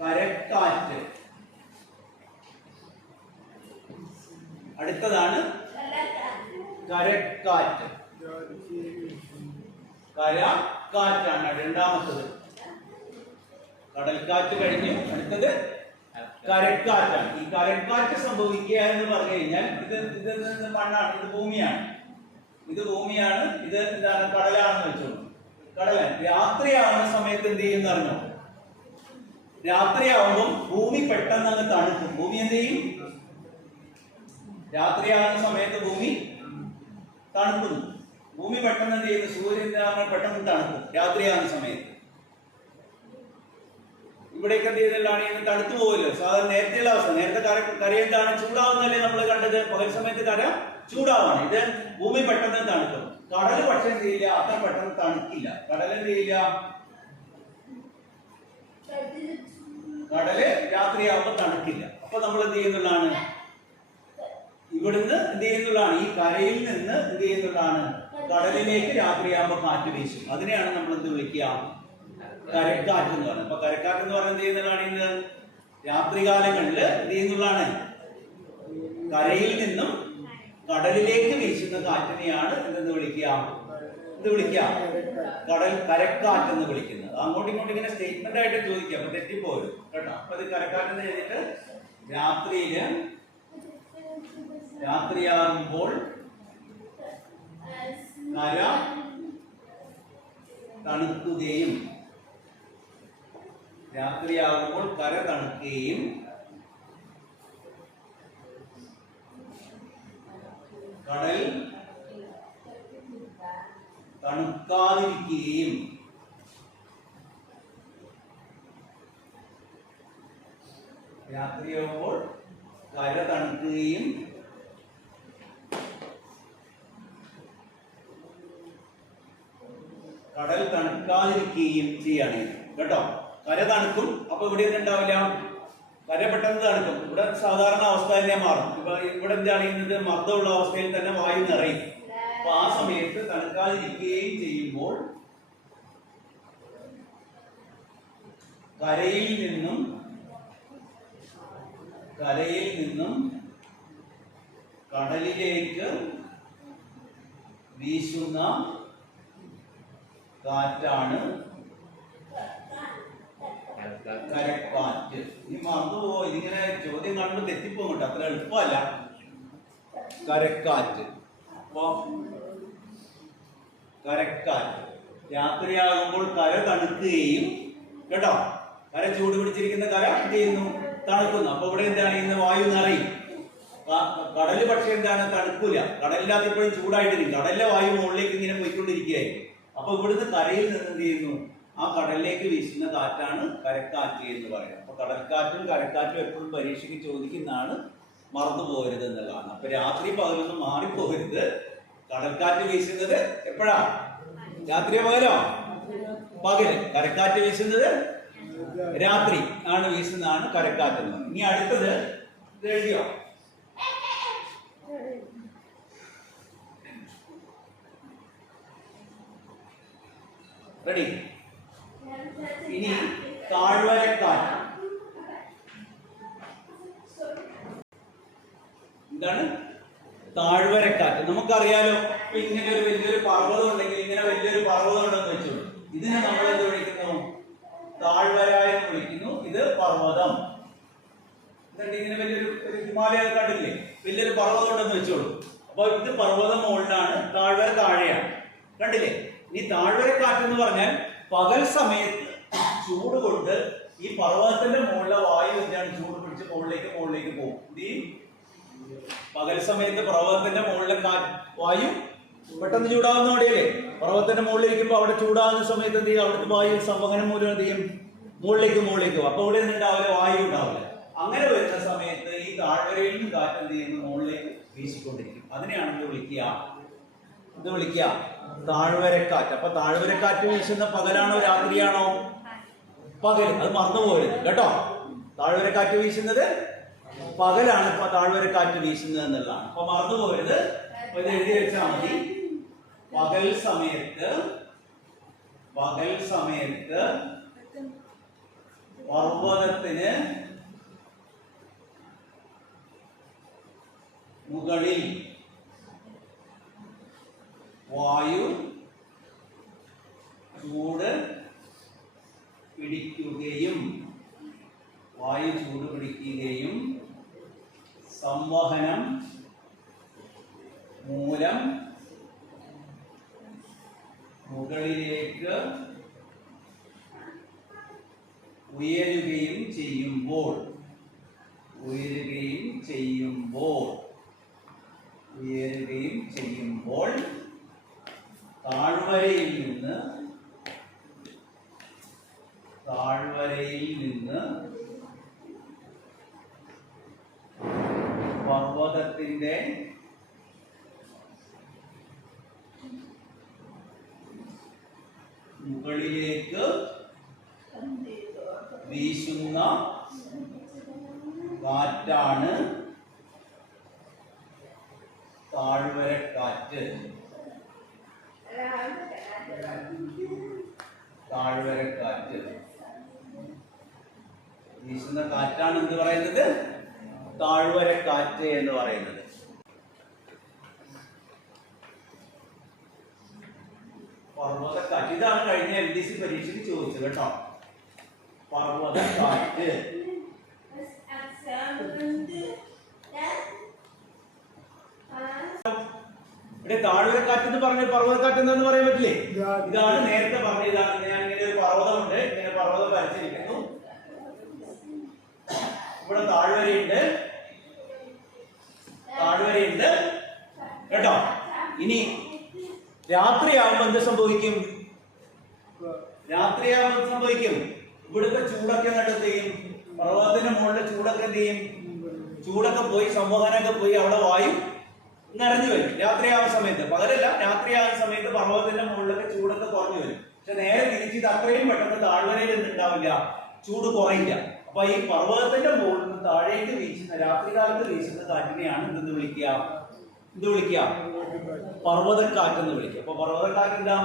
കരക്കാറ്റ്. അടുത്തതാണ് കരക്കാറ്റ്. കരക്കാറ്റാണ് രണ്ടാമത്തത്. കടൽക്കാറ്റ് കഴിഞ്ഞു, അടുത്തത് കരക്കാറ്റാണ്. ഈ കരക്കാറ്റ് സംഭവിക്കുക എന്ന് പറഞ്ഞു കഴിഞ്ഞാൽ ഇത് മണ്ണാണ്, ഇത് ഭൂമിയാണ്. ഇത് എന്താണ്? കടലാണെന്ന് വെച്ചോളൂ. കടലാണ്. രാത്രിയാവുന്ന സമയത്ത് എന്ത് ചെയ്യുന്ന അറിഞ്ഞോ? രാത്രിയാവുമ്പം ഭൂമി പെട്ടെന്ന് അങ്ങ് തണുക്കും. ഭൂമി എന്ത് ചെയ്യും? രാത്രിയാവുന്ന സമയത്ത് ഭൂമി തണുക്കുന്നു. ഭൂമി പെട്ടെന്ന് എന്ത് ചെയ്യുന്നു? സൂര്യൻ പെട്ടെന്ന് തണുക്കും രാത്രിയാവുന്ന സമയത്ത്. ഇവിടേക്ക് എന്ത് ചെയ്തല്ലാണ്? ഇന്ന് തണുത്തു പോകുമല്ലോ. സാധാരണ നേരത്തെയുള്ള അവസ്ഥ. നേരത്തെ കര എന്താണ്? ചൂടാവുന്നല്ലേ നമ്മൾ കണ്ടത്? പകൽ സമയത്ത് കര ചൂടാവാണ്. ഇത് ഭൂമി പെട്ടെന്ന് തണുക്കും. കടൽ പക്ഷെ എന്ത് ചെയ്യില്ല? അത്ര പെട്ടെന്ന് തണുക്കില്ല. കടൽ എന്ത് ചെയ്യില്ല? കടല് രാത്രിയാവുമ്പോൾ തണുക്കില്ല. അപ്പൊ നമ്മൾ എന്ത് ചെയ്യുന്നതാണ്? ഇവിടുന്ന് എന്ത് ചെയ്യുന്നതാണ്? ഈ കരയിൽ നിന്ന് എന്ത് ചെയ്യുന്നതാണ്? കടലിലേക്ക് രാത്രിയാകുമ്പോൾ കാറ്റ് വീശും. അതിനെയാണ് നമ്മൾ എന്ത് വിളിക്കുക? കരക്കാറ്റ് എന്ന് പറയുന്നത്. അപ്പൊ കരക്കാറ്റ് എന്ന് പറയുന്നത് എന്ത് ചെയ്യുന്നതാണ്? ഇന്ന് രാത്രികാലങ്ങളിൽ എന്ത് ചെയ്യുന്നതാണ്? കരയിൽ നിന്നും കടലിലേക്ക് വീശുന്ന കാറ്റിനെയാണ് എന്തെന്ന് വിളിക്കുക? കരക്കാറ്റ് എന്ന് വിളിക്കുന്നത്. അങ്ങോട്ടും ഇങ്ങോട്ടും ഇങ്ങനെ സ്റ്റേറ്റ്മെന്റ് ആയിട്ട് ചോദിക്കുക, അപ്പൊ തെറ്റിപ്പോരും കേട്ടോ. അപ്പൊ ഇത് കരക്കാറ്റ് എന്ന് എഴുതിയിട്ട് രാത്രിയാകുമ്പോൾ കര തണുക്കുകയും കടൽ തണുക്കാതിരിക്കുകയും രാത്രിയാകുമ്പോൾ കര തണുക്കുകയും കടൽ തണുക്കാതിരിക്കുകയും ചെയ്യാണ് കേട്ടോ. കര തണുക്കും, അപ്പൊ ഇവിടെ ഒന്നും ഉണ്ടാവില്ല, കര പെട്ടെന്ന് തണുക്കും. ഇവിടെ സാധാരണ അവസ്ഥ തന്നെ മാറും. ഇപ്പൊ ഇവിടെ എന്താണ് ചെയ്യുന്നത്? മർദ്ദമുള്ള അവസ്ഥയിൽ തന്നെ വായു നിറയും. അപ്പൊ ആ സമയത്ത് തണുക്കാതിരിക്കുകയും ചെയ്യുമ്പോൾ കരയിൽ നിന്നും കടലിലേക്ക് വീശുന്ന കാറ്റാണ് കരക്കാറ്റ്. ഈ മറന്നുപോ, ഇതിങ്ങനെ ചോദ്യം കാണുമ്പോൾ തെറ്റിപ്പോകും കേട്ടോ, അത്ര എളുപ്പമല്ല. കരക്കാറ്റ്. അപ്പൊ കരക്കാറ്റ് രാത്രിയാകുമ്പോൾ കര തണുക്കുകയും കേട്ടോ, കര ചൂട് പിടിച്ചിരിക്കുന്ന കര എന്ത് ചെയ്യുന്നു? തണുക്കുന്നു. അപ്പൊ ഇവിടെ എന്താണ് ഇന്ന് വായു നിറയും. കടല് പക്ഷെ എന്താണ്? തണുക്കൂല. കടലില്ലാതെ ഇപ്പോഴും ചൂടായിട്ടിരിക്കും. കടലിലെ വായു മുകളിലേക്ക് ഇങ്ങനെ പോയിക്കൊണ്ടിരിക്കുകയായിരിക്കും. അപ്പൊ ഇവിടുന്ന് കരയിൽ നിന്ന് എന്ത് ചെയ്യുന്നു? ആ കടലിലേക്ക് വീശുന്ന കാറ്റാണ് കരക്കാറ്റ് എന്ന് പറയുന്നത്. അപ്പൊ കടൽക്കാറ്റും കരക്കാറ്റും എപ്പോഴും പരീക്ഷയ്ക്ക് ചോദിക്കുന്നതാണ്, മറന്നു പോകരുത് എന്നുള്ളതാണ്. അപ്പൊ രാത്രി പകലൊന്നും മാറിപ്പോകരുത്. കടൽക്കാറ്റ് വീശുന്നത് എപ്പോഴാ? രാത്രിയോ പകലോ? പകല്. കരക്കാറ്റ് വീശുന്നത് രാത്രി ആണ് വീശുന്നതാണ് കരക്കാറ്റ് എന്ന്. ഇനി അടുത്തത് ഇത് എഴുതിയോ? റെഡി? ഇനി താഴ്വരക്കാറ്റ്. എന്താണ് താഴ്വരക്കാറ്റ്? നമുക്കറിയാലോ, ഇങ്ങനെ ഒരു വലിയൊരു പർവ്വതം ഉണ്ടെങ്കിൽ, ഇങ്ങനെ വലിയൊരു പർവ്വതം ഉണ്ടെന്ന് വെച്ചോളൂ, ഇതിനെ നമ്മൾ എന്ത് വിളിക്കുന്നു? താഴ്വര എന്ന് വിളിക്കുന്നു. ഇത് പർവ്വതം. ഇങ്ങനെ വലിയൊരു ഹിമാലയ കണ്ടില്ലേ, വലിയൊരു പർവ്വതം ഉണ്ടെന്ന് വെച്ചോളൂ. അപ്പൊ ഇത് പർവ്വതം മുകളിലാണ്, താഴ്വര താഴെയാണ്. കണ്ടില്ലേ? ഈ താഴ്വരക്കാറ്റ് എന്ന് പറഞ്ഞാൽ പകൽ സമയത്ത് ചൂട് കൊണ്ട് ഈ പർവ്വതത്തിന്റെ മുകളിലെ വായു എന്താണ്? ചൂട് പിടിച്ച് മുകളിലേക്ക് പോകും. ഈ പകൽ സമയത്ത് പർവ്വതത്തിന്റെ മുകളിലെ വായു പെട്ടെന്ന് ചൂടാവുന്ന അവിടെയല്ലേ? പർവ്വതത്തിന്റെ മുകളിലിരിക്കുമ്പോൾ അവിടെ ചൂടാകുന്ന സമയത്ത് എന്ത് ചെയ്യും? അവിടുത്തെ വായു സംവഹനം മൂലം എന്ത് ചെയ്യും? മുകളിലേക്ക് പോകും. അപ്പൊ ഇവിടെ ഉണ്ടാവില്ല, വായു ഉണ്ടാവില്ല. അങ്ങനെ വരുന്ന സമയത്ത് ഈ താഴ്വരയിൽ നിന്ന് കാറ്റ് എന്ത് ചെയ്യുന്നു? മുകളിലേക്ക് വീശിക്കൊണ്ടിരിക്കും. അതിനെയാണ് വിളിക്കുക താഴ്വരക്കാറ്റ്. അപ്പൊ താഴ്വരക്കാറ്റ് വീശുന്ന പകലാണോ രാത്രിയാണോ? പകൽ. അത് മറന്നുപോകരുത് കേട്ടോ. താഴ്വരക്കാറ്റ് വീശുന്നത് പകലാണ്. ഇപ്പൊ താഴ്വരക്കാറ്റ് വീശുന്നത് എന്നുള്ളതാണ്. അപ്പൊ മറന്നുപോകരുത്. അപ്പൊ ഇത് എഴുതി വെച്ചാൽ മതി. പകൽ സമയത്ത് പർവ്വതത്തിന് മുകളിൽ വായു ചൂട് പിടിക്കുകയും സംവഹനം മൂലം മുകളിലേക്ക് ഉയരുകയും ചെയ്യുമ്പോൾ താഴ്വരയിൽ നിന്ന് പർവ്വതത്തിന്റെ മുകളിലേക്ക് വീശുന്ന കാറ്റാണ് താഴ്വരക്കാറ്റ്. താഴ്വരക്കാറ്റ്. വീശുന്ന കാറ്റാണ് എന്ത് പറയുന്നത്? താഴ്വരക്കാറ്റ് എന്ന് പറയുന്നത്. പർവ്വതക്കാറ്റ്. ഇതാണ് കഴിഞ്ഞ LDC പരീക്ഷയ്ക്ക് ചോദിച്ചത് കേട്ടോ. പർവ്വതക്കാറ്റ്. ഇവിടെ താഴ്വരക്കാറ്റ് എന്ന് പറഞ്ഞ പർവ്വതക്കാറ്റ് എന്താന്ന് പറയാൻ പറ്റില്ലേ? ഇതാണ് നേരത്തെ പറഞ്ഞ. ഇതാണ് ഞാൻ ഇങ്ങനെ ഒരു പർവ്വതമുണ്ട്, ഇങ്ങനെ പർവ്വതം വരച്ചിരിക്കുന്നു, ഇവിടെ താഴ്വരയുണ്ട് കേട്ടോ. ഇനി രാത്രിയാവുമ്പോ എന്ത് സംഭവിക്കും? ഇവിടുത്തെ ചൂടൊക്കെ എന്ത് ചെയ്യും? പർവ്വതത്തിന്റെ മുകളിലെ ചൂടൊക്കെ എന്ത് ചെയ്യും? ചൂടൊക്കെ പോയി, സംവഹനമൊക്കെ പോയി, അവിടെ വായു നിറഞ്ഞു വരും രാത്രിയാവുന്ന സമയത്ത്. പകരല്ല, രാത്രിയാവുന്ന സമയത്ത് പർവ്വതത്തിന്റെ മുകളിലൊക്കെ ചൂടൊക്കെ കുറഞ്ഞു വരും. പക്ഷെ നേരെ തിരിച്ച് ഇത് അത്രയും പെട്ടെന്ന് താഴ്വരയിൽ എന്തുണ്ടാവില്ല, ചൂട് കുറയില്ല. അപ്പൊ ഈ പർവ്വതത്തിന്റെ മുകളിൽ നിന്ന് താഴേക്ക് വീശുന്ന, രാത്രികാലത്ത് വീശുന്ന കാറ്റിനെയാണ് എന്തെന്ന് വിളിക്കുക? പർവ്വതക്കാറ്റെന്ന് വിളിക്കുക. അപ്പൊ പർവ്വതക്കാറ്റ് എന്താ?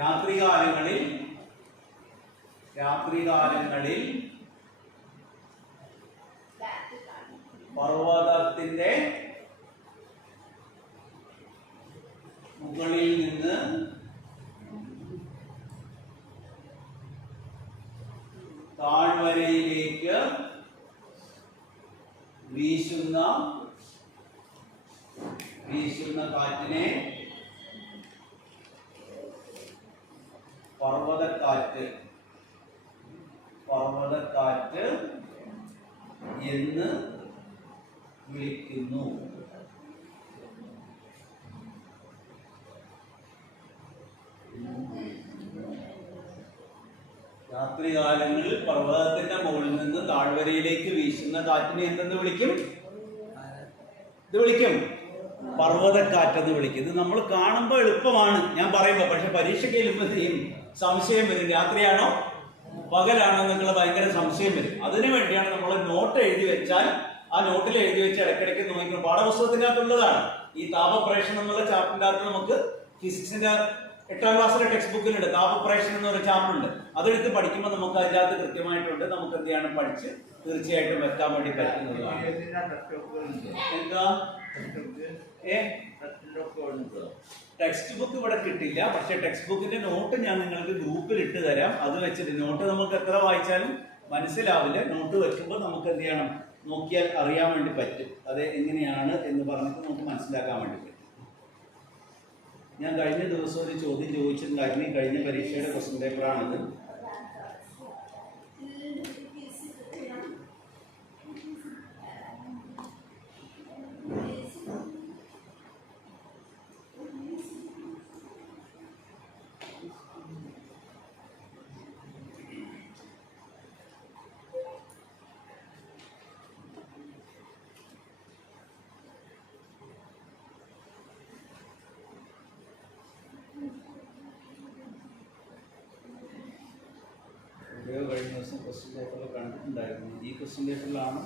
രാത്രികാലങ്ങളിൽ പർവ്വതത്തിന്റെ മുകളിൽ നിന്ന് താഴ്വരയിലേക്ക് വീശുന്ന കാറ്റിനെ പർവ്വതക്കാറ്റ് എന്ന് വിളിക്കുന്നു. രാത്രികാലങ്ങളിൽ പർവ്വതത്തിന്റെ മുകളിൽ നിന്ന് താഴ്വരയിലേക്ക് വീശുന്ന കാറ്റിനെ എന്തെന്ന് വിളിക്കും? പർവ്വതക്കാറ്റെന്ന് വിളിക്കും. ഇത് നമ്മൾ കാണുമ്പോൾ എളുപ്പമാണ് ഞാൻ പറയുമ്പോൾ, പക്ഷെ പരീക്ഷയ്ക്ക് എഴുതുമ്പോഴത്തേക്കും സംശയം വരും. രാത്രിയാണോ പകലാണോ എന്നുള്ള ഭയങ്കര സംശയം വരും. അതിനു വേണ്ടിയാണ് നമ്മൾ നോട്ട് എഴുതി വെച്ചാൽ ആ നോട്ടിൽ എഴുതി വെച്ച് ഇടയ്ക്കിടയ്ക്ക് നോക്കണം. പാഠപുസ്തകത്തിനകത്തുള്ളതാണ് ഈ താപപ്രേഷണം എന്നുള്ള ചാപ്റ്ററിന്റെ അകത്ത് നമുക്ക് ഫിസിക്സിന്റെ 8ാം ക്ലാസ്സിലെ ടെക്സ്റ്റ് ബുക്കിലുണ്ട്. താപപ്രേഷണം എന്ന് പറയുന്ന ചാപ്റ്റർ ഉണ്ട്. അതെടുത്ത് പഠിക്കുമ്പോൾ നമുക്ക് അതിൻ്റെ അകത്ത് കൃത്യമായിട്ടുണ്ട്. നമുക്ക് എന്ത് ചെയ്യണം? പഠിച്ച് തീർച്ചയായിട്ടും വെക്കാൻ വേണ്ടി പറ്റുന്നതാണ്. എന്താ ടെക്സ്റ്റ് ബുക്ക് ഇവിടെ കിട്ടില്ല, പക്ഷെ ടെക്സ്റ്റ് ബുക്കിന്റെ നോട്ട് ഞാൻ നിങ്ങൾക്ക് ഗ്രൂപ്പിൽ ഇട്ട് തരാം. അത് വെച്ചിട്ട് നോട്ട് നമുക്ക് എത്ര വായിച്ചാലും മനസ്സിലാവില്ല. നോട്ട് വെക്കുമ്പോൾ നമുക്ക് എന്ത് ചെയ്യണം? നോക്കിയാൽ അറിയാൻ വേണ്ടി പറ്റും അത് എങ്ങനെയാണ് എന്ന് പറഞ്ഞിട്ട് നമുക്ക് മനസ്സിലാക്കാൻ വേണ്ടി പറ്റും. ഞാൻ കഴിഞ്ഞ ദിവസം ഒരു ചോദ്യം ചോദിച്ചിട്ടുണ്ടായിരുന്നു. കഴിഞ്ഞ പരീക്ഷയുടെ ക്വസ്റ്റ്യൻ പേപ്പറാണിത്. കഴിഞ്ഞ ദിവസം ക്വസ്റ്റ്യൻ പേപ്പറിൽ കണ്ടിട്ടുണ്ടായിരുന്നു. ഈ ക്വസ്റ്റ്യൻ പേപ്പറിലാണ്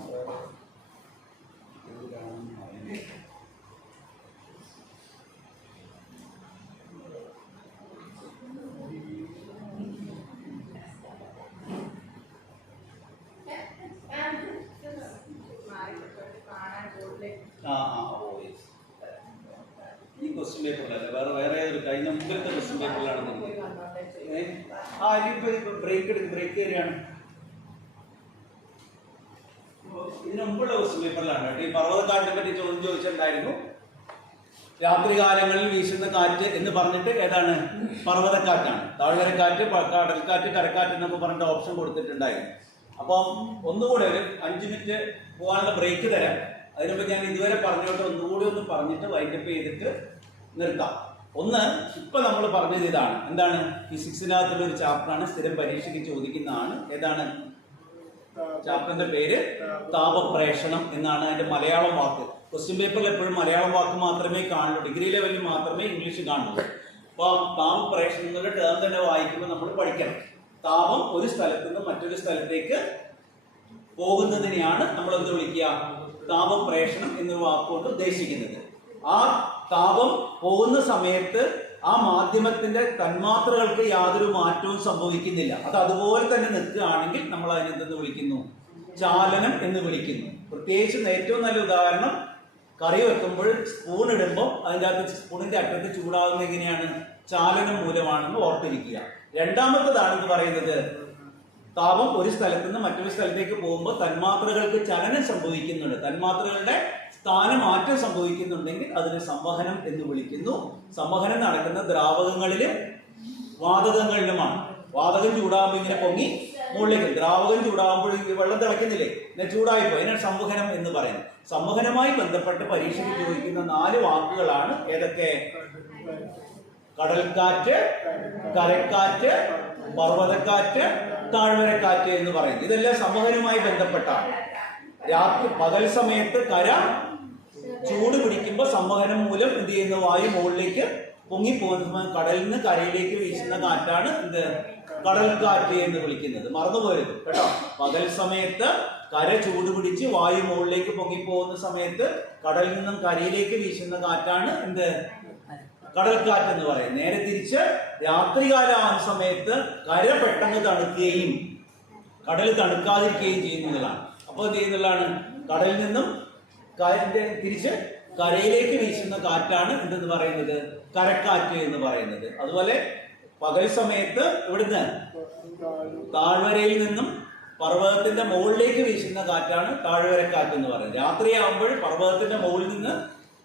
ഈ ക്വസ്റ്റ്യൻ പേപ്പറിലല്ല, വേറെ ഒരു കഴിഞ്ഞ മുമ്പിലത്തെ ക്വസ്റ്റ്യൻ പേപ്പറിലാണ്. ബ്രേക്ക് ഏരിയയാണ്. ഇതിന് മുമ്പുള്ള ക്വസ്റ്റ്യൻ പേപ്പറിലാണ് കേട്ടോ. ഈ പർവ്വതക്കാറ്റിനെ പറ്റി ചോദ്യം ചോദിച്ചിട്ടുണ്ടായിരുന്നു. രാത്രികാലങ്ങളിൽ വീശുന്ന കാറ്റ് എന്ന് പറഞ്ഞിട്ട് ഏതാണ്? പർവ്വതക്കാറ്റാണ്. താഴ്വരക്കാറ്റ്, കടൽക്കാറ്റ്, കരക്കാറ്റ് എന്നൊക്കെ പറഞ്ഞിട്ട് ഓപ്ഷൻ കൊടുത്തിട്ടുണ്ടായിരുന്നു. അപ്പം ഒന്നുകൂടെ ഒരു 5 മിനിറ്റ് പോകാനുള്ള ബ്രേക്ക് തരാം. അതിനുമ്പോൾ ഞാൻ ഇതുവരെ പറഞ്ഞോട്ട് ഒന്നുകൂടി ഒന്ന് പറഞ്ഞിട്ട് വൈൻഡപ്പ് ചെയ്തിട്ട് നിർത്താം. ഒന്ന്, ഇപ്പൊ നമ്മൾ പറഞ്ഞത് ഇതാണ്. എന്താണ്? ഫിസിക്സിനകത്തുള്ള ഒരു ചാപ്റ്ററാണ്, സ്ഥിരം പരീക്ഷയ്ക്ക് ചോദിക്കുന്നതാണ്. ഏതാണ് ചാപ്റ്ററിന്റെ പേര്? താപപ്രേഷണം എന്നാണ് അതിന്റെ മലയാളം വാക്ക്. ക്വസ്റ്റ്യൻ പേപ്പറിൽ എപ്പോഴും മലയാളം വാക്ക് മാത്രമേ കാണുള്ളൂ, ഡിഗ്രി ലെവലിൽ മാത്രമേ ഇംഗ്ലീഷ് കാണുള്ളൂ. അപ്പൊ താപപ്രേഷണം എന്നുള്ള ടേം തന്നെ വായിക്കുമ്പോൾ നമ്മൾ പഠിക്കണം. താപം ഒരു സ്ഥലത്ത് നിന്ന് മറ്റൊരു സ്ഥലത്തേക്ക് പോകുന്നതിനെയാണ് നമ്മൾ എന്ത് വിളിക്കുക? താപപ്രേഷണം എന്നൊരു വാക്കുകൊണ്ട് ഉദ്ദേശിക്കുന്നത്. ആ താപം പോകുന്ന സമയത്ത് ആ മാധ്യമത്തിന്റെ തന്മാത്രകൾക്ക് യാതൊരു മാറ്റവും സംഭവിക്കുന്നില്ല. അത് അതുപോലെ തന്നെ നിൽക്കുകയാണെങ്കിൽ നമ്മൾ അതിനെന്തെന്ന് വിളിക്കുന്നു? ചാലനം എന്ന് വിളിക്കുന്നു. പ്രത്യേകിച്ചും ഏറ്റവും നല്ല ഉദാഹരണം, കറി വെക്കുമ്പോൾ സ്പൂൺ ഇടുമ്പോൾ അതിൻ്റെ അകത്ത് സ്പൂണിന്റെ അറ്റത്ത് ചൂടാകുന്നത് എങ്ങനെയാണ്? ചാലനം മൂലമാണെന്ന് ഓർത്തിരിക്കുക. രണ്ടാമത്തേതാണെന്ന് പറയുന്നത്, താപം ഒരു സ്ഥലത്ത് നിന്ന് മറ്റൊരു സ്ഥലത്തേക്ക് പോകുമ്പോൾ തന്മാത്രകൾക്ക് ചലനം സംഭവിക്കുന്നുണ്ട്, തന്മാത്രകളുടെ സ്ഥാനമാറ്റം സംഭവിക്കുന്നുണ്ടെങ്കിൽ അതിനെ സംവഹനം എന്ന് വിളിക്കുന്നു. സംവഹനം നടക്കുന്ന ദ്രാവകങ്ങളിലും വാതകങ്ങളിലുമാണ്. വാതകം ചൂടാകുമ്പോൾ ഇങ്ങനെ പൊങ്ങി മുകളിലേക്ക്, ദ്രാവകം ചൂടാകുമ്പോൾ വെള്ളം തിളയ്ക്കുന്നില്ലേ, പിന്നെ ചൂടായിപ്പോ, അതിനാണ് സംവഹനം എന്ന് പറയുന്നത്. സംവഹനവുമായി ബന്ധപ്പെട്ട് പരീക്ഷയ്ക്ക് ചോദിക്കുന്ന 4 വാക്കുകളാണ് ഏതൊക്കെ? കടൽക്കാറ്റ്, കരക്കാറ്റ്, പർവ്വതക്കാറ്റ്, താഴ്വരക്കാറ്റ് എന്ന് പറയുന്നത്. ഇതെല്ലാം സംവഹനവുമായി ബന്ധപ്പെട്ടാണ്. പകൽ സമയത്ത് കര ചൂട് പിടിക്കുമ്പോൾ സംവഹനം മൂലം എന്ത് ചെയ്യുന്ന വായു മുകളിലേക്ക് പൊങ്ങിപ്പോകുന്ന കടലിൽ നിന്ന് കരയിലേക്ക് വീശുന്ന കാറ്റാണ് എന്ത്? കടൽക്കാറ്റ് എന്ന് വിളിക്കുന്നത്. മറന്നുപോരുത് കേട്ടോ. പകൽ സമയത്ത് കര ചൂട് പിടിച്ച് വായു മുകളിലേക്ക് പൊങ്ങിപ്പോകുന്ന സമയത്ത് കടലിൽ നിന്നും കരയിലേക്ക് വീശുന്ന കാറ്റാണ് എന്ത്? കടൽക്കാറ്റ് എന്ന് പറയും. നേരെ തിരിച്ച് രാത്രികാലം സമയത്ത് കര പെട്ടെന്ന് തണുക്കുകയും കടൽ തണുക്കാതിരിക്കുകയും ചെയ്യുന്നതാണ്. അപ്പോൾ എന്ത് ചെയ്യുന്നതാണ്? കടലിൽ നിന്നും തിരിച്ച് കരയിലേക്ക് വീശുന്ന കാറ്റാണ് എന്തെന്ന് പറയുന്നത്? കരക്കാറ്റ് എന്ന് പറയുന്നത്. അതുപോലെ പകൽ സമയത്ത് ഇവിടുന്ന് താഴ്വരയിൽ നിന്നും പർവ്വതത്തിന്റെ മുകളിലേക്ക് വീശുന്ന കാറ്റാണ് താഴ്വരക്കാറ്റ് എന്ന് പറയുന്നത്. രാത്രിയാകുമ്പോൾ പർവ്വതത്തിന്റെ മുകളിൽ നിന്ന്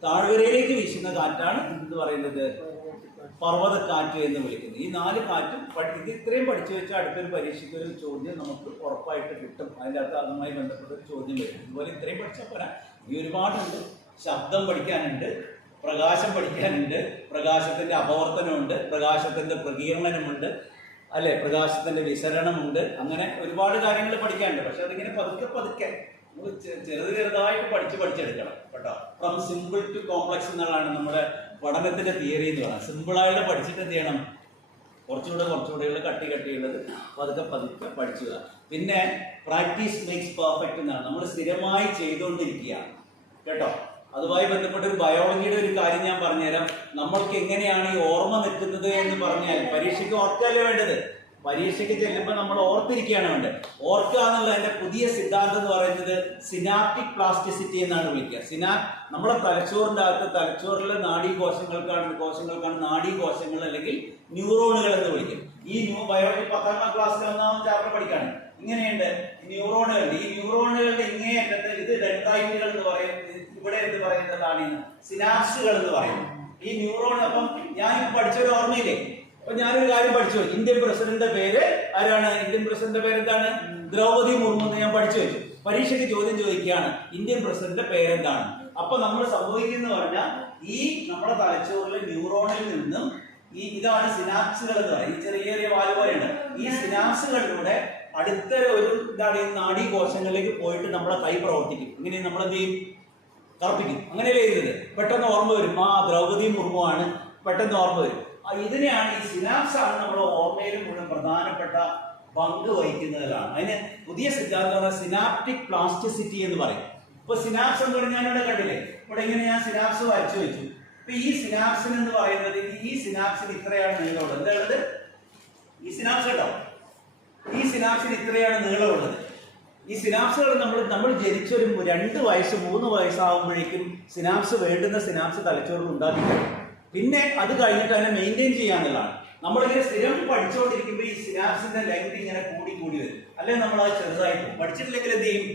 താഴ്വരയിലേക്ക് വീശുന്ന കാറ്റാണ് എന്ത് പറയുന്നത്? പർവ്വതക്കാറ്റ് എന്ന് വിളിക്കുന്നത്. ഈ 4 കാറ്റും ഇത് ഇത്രയും പഠിച്ചു വെച്ചാൽ അടുത്തൊരു പരീക്ഷയ്ക്ക് ഒരു ചോദ്യം നമുക്ക് ഉറപ്പായിട്ട് കിട്ടും. അതിൻ്റെ അകത്ത് അതുമായി ബന്ധപ്പെട്ട ഒരു ചോദ്യം വരും. ഇതുപോലെ ഇത്രയും പഠിച്ചാൽ പോരാ, ഈ ഒരുപാടുണ്ട്. ശബ്ദം പഠിക്കാനുണ്ട്, പ്രകാശം പഠിക്കാനുണ്ട്, പ്രകാശത്തിന്റെ അപവർത്തനമുണ്ട്, പ്രകാശത്തിന്റെ പ്രകീർണനമുണ്ട്, അല്ലെ, പ്രകാശത്തിന്റെ വിസരണമുണ്ട്. അങ്ങനെ ഒരുപാട് കാര്യങ്ങൾ പഠിക്കാനുണ്ട്. പക്ഷെ അതിങ്ങനെ പതുക്കെ പതുക്കെ ചെറുതായിട്ട് പഠിച്ചെടുക്കണം കേട്ടോ. ഫ്രം സിമ്പിൾ ടു കോംപ്ലക്സ് എന്നുള്ളതാണ് നമ്മുടെ പഠനത്തിന്റെ തിയറി എന്ന് പറയുന്നത്. സിമ്പിളായിട്ട് പഠിച്ചിട്ട് എന്ത് ചെയ്യണം? കുറച്ചുകൂടെ കട്ടിയുള്ളത് പതുക്കെ പഠിക്കുക. പിന്നെ പ്രാക്ടീസ് മേക്സ് പെർഫെക്റ്റ് എന്നാണ്. നമ്മൾ സ്ഥിരമായി ചെയ്തുകൊണ്ടിരിക്കുകയാണ് കേട്ടോ. അതുമായി ബന്ധപ്പെട്ട ഒരു ബയോളജിയുടെ ഒരു കാര്യം ഞാൻ പറഞ്ഞുതരാം. നമ്മൾക്ക് എങ്ങനെയാണ് ഈ ഓർമ്മ നിൽക്കുന്നത് എന്ന് പറഞ്ഞാൽ, പരീക്ഷയ്ക്ക് ഓർക്കല്ലേ വേണ്ടത്? പരീക്ഷയ്ക്ക് ചെല്ലുമ്പോൾ നമ്മൾ ഓർത്തിരിക്കുകയാണ് വേണ്ടത്. ഓർക്കുക എന്നുള്ളതിന്റെ പുതിയ സിദ്ധാന്തം എന്ന് പറയുന്നത് സിനാപ്റ്റിക് പ്ലാസ്റ്റിസിറ്റി എന്നാണ് വിളിക്കുക. നമ്മളെ തലച്ചോറിലെ കോശങ്ങൾക്കാണ് നാഡീകോശങ്ങൾ അല്ലെങ്കിൽ ന്യൂറോണുകൾ എന്ന് വിളിക്കും. ഈ ബയോളജി 10ാം ക്ലാസ്സിലെ 1ാം ചാപ്റ്റർ പഠിക്കാണ്. ഇങ്ങനെയുണ്ട് ന്യൂറോണുകളുടെ. ഈ ന്യൂറോണുകളുടെ ഇങ്ങേയറ്റത്ത് ഇത് ഡെൻഡ്രൈറ്റുകൾ എന്ന് പറയുന്നത്, ഇവിടെ എന്ത് പറയുന്നതാണ്? സിനാപ്സുകൾ എന്ന് പറയുന്നത്. ഈ ന്യൂറോൺ, അപ്പം ഞാൻ പഠിച്ചൊരു ഓർമ്മയില്ലേ? അപ്പൊ ഞാനൊരു കാര്യം പഠിച്ചു. ഇന്ത്യൻ പ്രസിഡന്റിന്റെ പേര് ആരാണ്? ഇന്ത്യൻ പ്രസിഡന്റിന്റെ പേര് എന്താണ്? ദ്രൗപദി മുർമു എന്ന് ഞാൻ പഠിച്ചു വെച്ചു. പരീക്ഷയ്ക്ക് ചോദ്യം ചോദിക്കുകയാണ്, ഇന്ത്യൻ പ്രസിഡന്റിന്റെ പേരെന്താണ്? അപ്പൊ നമ്മൾ സംഭവിക്കുന്ന പറഞ്ഞാൽ, ഈ നമ്മുടെ തലച്ചോറിലെ ന്യൂറോണിൽ നിന്നും ഇതാണ് സിനാപ്സുകൾ എന്ന് പറയുന്നത്. ഈ ചെറിയ വാല് പോലെയുണ്ട്. ഈ സിനാപ്സുകളിലൂടെ അടുത്ത ഒരു നാഡീകോശങ്ങളിലേക്ക് പോയിട്ട് നമ്മളെ കൈ പ്രവർത്തിക്കും. ഇങ്ങനെ നമ്മളെന്ത് ചെയ്യും? കറപ്പിക്കും. അങ്ങനെയല്ലേ ചെയ്തത്? പെട്ടെന്ന് ഓർമ്മ വരും, ദ്രൗപദി മുർമു ആണ്, പെട്ടെന്ന് ഓർമ്മ വരും. ഇതിനെയാണ്, ഈ സിനാപ്സ് ആണ് നമ്മുടെ ഓർമ്മയിൽ മുഴുവൻ പ്രധാനപ്പെട്ട പങ്ക് വഹിക്കുന്നതിലാണ്. അതിന് പുതിയ സിദ്ധാന്തം സിനാപ്റ്റിക് പ്ലാസ്റ്റിസിറ്റി എന്ന് പറയും. ഇപ്പൊ സിനാപ്സ് എന്ന് പറഞ്ഞാൽ ഞാനിവിടെ കണ്ടില്ലേ, ഇവിടെ ഇങ്ങനെ ഞാൻ സിനാപ്സ് വരച്ചു വെച്ചു. അപ്പൊ ഈ സിനാപ്സിന് എന്ന് പറയുന്നത്, ഈ സിനാപ്സിന് ഇത്രയാണ് നീളമുള്ളത്. എന്താണത്? ഈ സിനാപ്സ് കേട്ടോ, ഈ സിനാപ്സിന് ഇത്രയാണ് നീളമുള്ളത്. ഈ സിനാപ്സുകൾ നമ്മൾ ജനിച്ചൊരു 2 വയസ്സ് 3 വയസ്സാകുമ്പോഴേക്കും സിനാപ്സ് വേണ്ടുന്ന സിനാപ്സ് തലച്ചോറിൽ ഉണ്ടാക്കിക്കും. പിന്നെ അത് കഴിഞ്ഞിട്ട് അതിനെ മെയിൻറ്റെയിൻ ചെയ്യാനുള്ളതാണ്. നമ്മളിങ്ങനെ സ്ഥിരം പഠിച്ചുകൊണ്ടിരിക്കുമ്പോൾ ഈ സിനാപ്സിന്റെ ലെങ്ത് ഇങ്ങനെ കൂടി വരും. അല്ലെങ്കിൽ നമ്മൾ അത് ചെറുതായി പോകും. പഠിച്ചിട്ടില്ലെങ്കിൽ എന്ത് ചെയ്യും?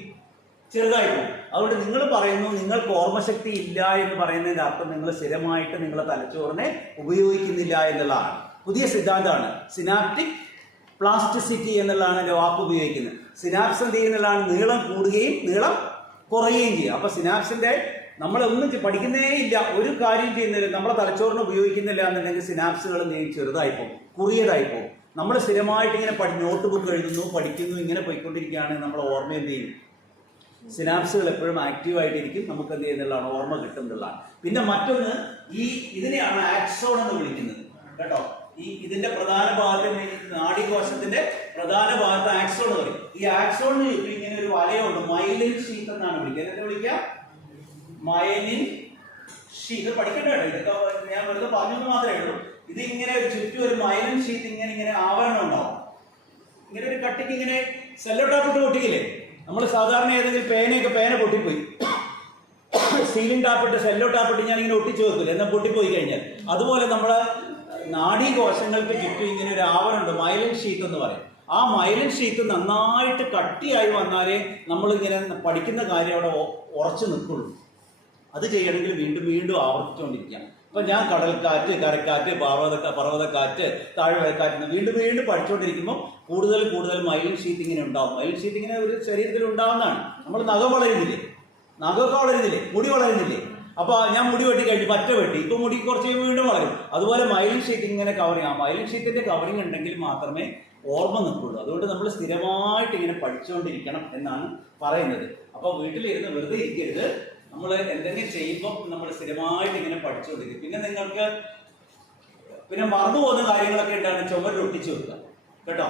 ചെറുതായി പോകും. അതുകൊണ്ട് നിങ്ങൾ പറയുന്നു നിങ്ങൾക്ക് ഓർമ്മശക്തി ഇല്ല എന്ന് പറയുന്നതിന്റെ അർത്ഥം നിങ്ങൾ സ്ഥിരമായിട്ട് നിങ്ങളുടെ തലച്ചോറിനെ ഉപയോഗിക്കുന്നില്ല എന്നുള്ളതാണ്. പുതിയ സിദ്ധാന്തമാണ് സിനാപ്റ്റിക് പ്ലാസ്റ്റിസിറ്റി എന്നുള്ളതാണ് എൻ്റെ വാക്ക് ഉപയോഗിക്കുന്നത്. സിനാപ്സ് എന്ത് ചെയ്യുന്നതാണ്? നീളം കൂടുകയും നീളം കുറയുകയും ചെയ്യും. അപ്പൊ സിനാപ്സിന്റെ നമ്മളൊന്നും പഠിക്കുന്നേ ഇല്ല, ഒരു കാര്യം ചെയ്യുന്നില്ല, നമ്മളെ തലച്ചോറിന് ഉപയോഗിക്കുന്നില്ല എന്നുണ്ടെങ്കിൽ സിനാപ്സുകൾ ചെറുതായി പോകും, കുറിയതായി പോകും. നമ്മൾ സ്ഥിരമായിട്ട് ഇങ്ങനെ നോട്ട് ബുക്ക് എഴുതുന്നു, പഠിക്കുന്നു, ഇങ്ങനെ പോയിക്കൊണ്ടിരിക്കുകയാണെങ്കിൽ നമ്മുടെ ഓർമ്മ എന്ത് ചെയ്യും? സിനാപ്സുകൾ എപ്പോഴും ആക്റ്റീവായിട്ടിരിക്കും. നമുക്ക് എന്ത് ചെയ്യുന്നതാണ്? ഓർമ്മ കിട്ടുന്നതാണ്. പിന്നെ മറ്റൊന്ന്, ഇതിനെയാണ് ആക്സോൺ എന്ന് വിളിക്കുന്നത് കേട്ടോ. ഇതിന്റെ പ്രധാന ഭാഗത്ത്, നാഡീകോശത്തിന്റെ പ്രധാന ഭാഗത്ത് ആക്സോൺ പറയും. ഈ ആക്സോണിന് ചുറ്റും ഇങ്ങനെ ഒരു വലയുണ്ട്, മൈലിൻ ഷീത്ത് എന്നാണ് വിളിക്കുക. എന്താ വിളിക്കുക? മൈലിൻ ഇത് പഠിക്കേണ്ടതാണ്. ഇതൊക്കെ ഞാൻ വെറുതെ പറഞ്ഞെന്ന് മാത്രമേ ഉള്ളൂ. ഇത് ഇങ്ങനെ ചുറ്റും ഒരു മൈലൻ ഷീറ്റ് ഇങ്ങനെ ആവരണം ഉണ്ടാവും. ഇങ്ങനെ ഒരു കട്ടിക്ക് ഇങ്ങനെ സെല്ലോ ടാപ്പ് ഇട്ട് പൊട്ടിക്കില്ലേ? നമ്മൾ സാധാരണ ഏതെങ്കിലും പേന പൊട്ടിപ്പോയി, സീലിംഗ് ടാപ്പിട്ട് സെല്ലോ ടാപ്പിട്ട് ഞാൻ ഇങ്ങനെ ഒട്ടിച്ചു വെക്കില്ല, എന്നാൽ പൊട്ടിപ്പോയി കഴിഞ്ഞാൽ അതുപോലെ നമ്മുടെ നാഡീകോശങ്ങൾക്ക് ചുറ്റും ഇങ്ങനെ ഒരു ആവരണമുണ്ട്, മൈലൻ ഷീറ്റ് എന്ന് പറയും. ആ മൈലൻ ഷീറ്റ് നന്നായിട്ട് കട്ടിയായി വന്നാലേ നമ്മളിങ്ങനെ പഠിക്കുന്ന കാര്യം അവിടെ ഉറച്ചു നിൽക്കുള്ളൂ. അത് ചെയ്യണമെങ്കിൽ വീണ്ടും വീണ്ടും ആവർത്തിച്ചുകൊണ്ടിരിക്കുകയാണ്. ഇപ്പം ഞാൻ കടൽക്കാറ്റ്, കരക്കാറ്റ്, പർവ്വതക്കാറ്റ്, താഴ്വരക്കാറ്റ് വീണ്ടും വീണ്ടും പഠിച്ചുകൊണ്ടിരിക്കുമ്പോൾ കൂടുതൽ മൈലൻ ഷീറ്റ് ഇങ്ങനെ ഉണ്ടാവും. മൈലൻ ഷീറ്റ് ഇങ്ങനെ ഒരു ശരീരത്തിൽ ഉണ്ടാവുന്നതാണ്. നമ്മൾ നഖമൊക്കെ വളരുന്നില്ലേ, മുടി വളരുന്നില്ലേ? അപ്പോൾ ഞാൻ മുടി വെട്ടി കഴിഞ്ഞു, പറ്റ വെട്ടി, ഇപ്പം മുടി കുറച്ച് വീണ്ടും വളരും. അതുപോലെ മൈലൻ ഷീറ്റ് ഇങ്ങനെ കവറിങ്. ആ മൈലൻ ഷീറ്റിന്റെ കവറിങ് ഉണ്ടെങ്കിൽ മാത്രമേ ഓർമ്മ നിൽക്കുള്ളൂ. അതുകൊണ്ട് നമ്മൾ സ്ഥിരമായിട്ട് ഇങ്ങനെ പഠിച്ചുകൊണ്ടിരിക്കണം എന്നാണ് പറയുന്നത്. അപ്പോൾ വീട്ടിലിരുന്ന് വെറുതെ ഇരിക്കരുത്. നമ്മൾ എന്തെങ്കിലും ചെയ്യുമ്പോൾ നമ്മൾ സ്ഥിരമായിട്ട് ഇങ്ങനെ പഠിച്ചുകൊണ്ടിരിക്കും. പിന്നെ നിങ്ങൾക്ക് മറന്നു പോകുന്ന കാര്യങ്ങളൊക്കെ ഉണ്ടാണ്, ചുമരിൽ ഒട്ടിച്ചു വെക്കുക കേട്ടോ.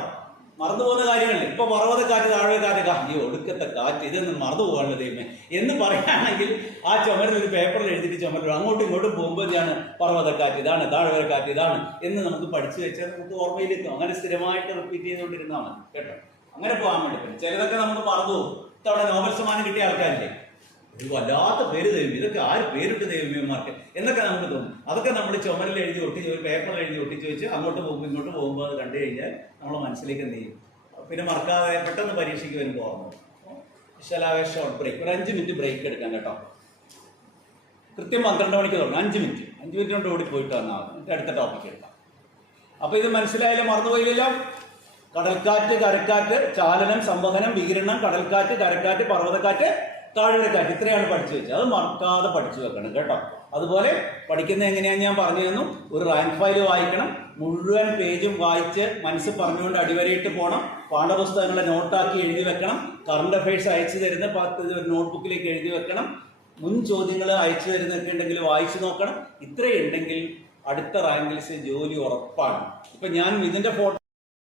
മറന്നു പോകുന്ന കാര്യങ്ങളല്ലേ, ഇപ്പൊ പർവ്വതക്കാറ്റ്, താഴ്വരക്കാറ്റ്, ഒടുക്കത്തെ കാറ്റ്, ഇതൊന്നും മറന്നു പോകാനുള്ള ദൈവമേ എന്ന് പറയുകയാണെങ്കിൽ ആ ചുമരിൽ ഒരു പേപ്പറിൽ എഴുതിയിട്ട് ചുമരിൽ അങ്ങോട്ടും ഇങ്ങോട്ടും പോകുമ്പോൾ ഇതാണ് പർവ്വതക്കാറ്റ്, ഇതാണ് താഴ്വരക്കാറ്റ്, ഇതാണ് എന്ന് നമുക്ക് പഠിച്ചു വെച്ചാൽ നമുക്ക് ഓർമ്മയിലെത്തും. അങ്ങനെ സ്ഥിരമായിട്ട് റിപ്പീറ്റ് ചെയ്തുകൊണ്ടിരുന്നാൽ മതി കേട്ടോ. അങ്ങനെ പോകാൻ വേണ്ടി പറ്റും. ചിലതൊക്കെ നമുക്ക് മറന്നു പോകും. ഇത്തവണ നോബൽ സമ്മാനം കിട്ടിയ ആൾക്കാരില്ലേ, ഒരു വല്ലാത്ത പേര് ദൈവം, ഇതൊക്കെ ആര് പേരിട്ട് ദൈവമേമാർക്ക് എന്നൊക്കെ നമുക്ക് തോന്നും. അതൊക്കെ നമ്മൾ ചുമരിൽ എഴുതി ഒട്ടിച്ച്, ഒരു പേപ്പറിൽ എഴുതി ഒട്ടിച്ച് വെച്ച് അങ്ങോട്ട് പോകുമ്പോൾ ഇങ്ങോട്ട് പോകുമ്പോൾ അത് കണ്ടു കഴിഞ്ഞാൽ നമ്മളെ മനസ്സിലേക്ക് എന്ത് ചെയ്യും, പിന്നെ മറക്കാതെ പെട്ടെന്ന് പരീക്ഷയ്ക്ക് വരുമ്പോൾ ഓർമ്മ. ഷോർട്ട് ബ്രേക്ക്, ഒരു 5 മിനിറ്റ് ബ്രേക്ക് എടുക്കാം കേട്ടോ. കൃത്യം 12 മണിക്ക് തുടങ്ങും. 5 മിനിറ്റ് കൊണ്ട് ഓടി പോയിട്ട് വന്നാൽ എന്നിട്ട് അടുത്ത ടോപ്പിക്ക് എടുക്കാം. അപ്പോൾ ഇത് മനസ്സിലായാലും മറന്നുപോയില്ലല്ലോ. കടൽക്കാറ്റ്, കരക്കാറ്റ്, ചാലനം, സംവഹനം, വികിരണം, കടൽക്കാറ്റ്, കരക്കാറ്റ്, പർവ്വതക്കാറ്റ്, താഴ്വരക്കാറ്റ്, ഇത്രയാണ് പഠിച്ചു വെച്ചത്. അത് മറക്കാതെ പഠിച്ചു വെക്കണം കേട്ടോ. അതുപോലെ പഠിക്കുന്നത് എങ്ങനെയാണെന്ന് ഞാൻ പറഞ്ഞു തന്നു. ഒരു റാങ്ക് ഫയൽ വായിക്കണം, മുഴുവൻ പേജും വായിച്ച് മനസ്സ് പറഞ്ഞുകൊണ്ട് അടിവരയിട്ട് പോകണം. പാഠപുസ്തകങ്ങളെ നോട്ടാക്കി എഴുതി വെക്കണം. കറണ്ട് അഫയേഴ്സ് അയച്ചു തരുന്ന നോട്ട്ബുക്കിലേക്ക് എഴുതി വെക്കണം. മുൻ ചോദ്യങ്ങൾ അയച്ചു തരുന്നൊക്കെ ഉണ്ടെങ്കിൽ വായിച്ചു നോക്കണം. ഇത്രയുണ്ടെങ്കിൽ അടുത്ത റാങ്ക് ലിസ്റ്റ് ജോലി ഉറപ്പാണ്. ഇപ്പം ഞാൻ ഇതിൻ്റെ ഫോട്ടോ